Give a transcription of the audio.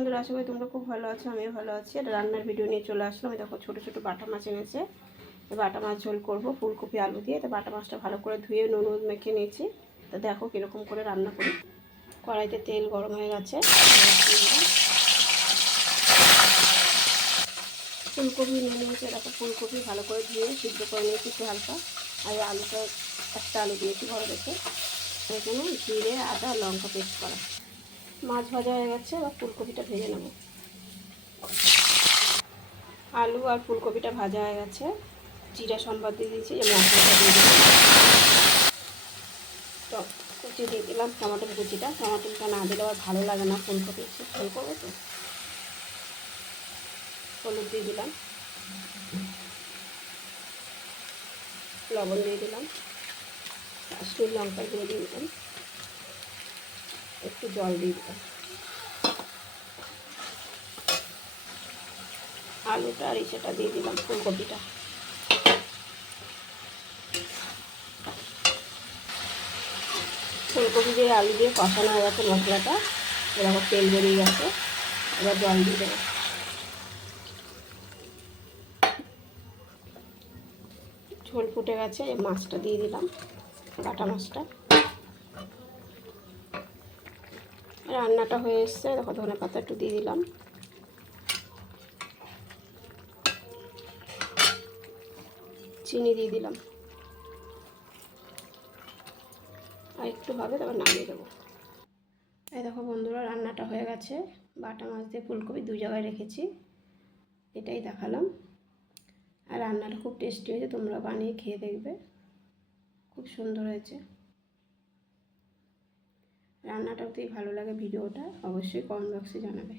বন্ধুরা, আশা করি তোমরা খুব ভালো আছো, আমিও ভালো আছি। এটা রান্নার ভিডিও নিয়ে চলে আসলাম। আমি দেখো ছোটো ছোটো বাটা মাছ এনেছে, বাটা মাছ ঝোল করবো ফুলকপি আলু দিয়ে। তো বাটা মাছটা ভালো করে ধুয়ে নুন মেখে নিয়েছি। তো দেখো কীরকম করে রান্না করি। কড়াইতে তেল গরম হয়ে গেছে, ফুলকপি নিয়ে নিয়েছি। দেখো ফুলকপি ভালো করে ধুয়ে সিদ্ধ করে নিয়েছি একটু হালকা। আর আলুটা একটা আলু দিয়েছি বড় দেখে। এখানে জিরে আদা লঙ্কা পেস্ট করা। মাছ ভাজা হয়ে গেছে, এবার ফুলকপিটা ভেজে নেব। আলু আর ফুলকপিটা ভাজা হয়ে গেছে, জিরা সম্বাদ দিয়ে দিয়েছি, যে মশলাটা দিয়ে দিলাম। তো কুচি দিয়ে দিলাম টমেটোর কুচিটা। টমেটোটা না দিলে আবার ভালো লাগে না, ফুলকপি ঝোল করবো তো। হলুদ দিয়ে দিলাম, লবণ দিয়ে দিলাম, কাশ্মীর লঙ্কা দিয়ে দিলাম, একটু জল দিয়ে দিলাম। আলুটা আর ইসেটা দিয়ে দিলাম, ফুলকপিটা। ফুলকপি দিয়ে আলু দিয়ে কষানো হয়ে গেছে মশলাটা। এরকম তেল বেরিয়ে গেছে, এবার জল দিয়ে দেবো। ঝোল ফুটে গেছে, এই মাছটা দিয়ে দিলাম, বাটা মাছটা। রান্নাটা হয়ে এসছে, দেখো ধনে পাতা একটু দিয়ে দিলাম। চিনি দিয়ে দিলাম, আর একটু হবে তারপর নামিয়ে দেবো। এই দেখো বন্ধুরা, রান্নাটা হয়ে গেছে। বাটা মাছ দিয়ে ফুলকপি দু জায়গায় রেখেছি, এটাই দেখালাম। আর রান্নাটা খুব টেস্টি হয়েছে, তোমরা বানিয়ে খেয়ে দেখবে, খুব সুন্দর হয়েছে। রান্নাটা যদি ভালো লাগে ভিডিওটা অবশ্যই কমেন্ট বক্সে জানাবে।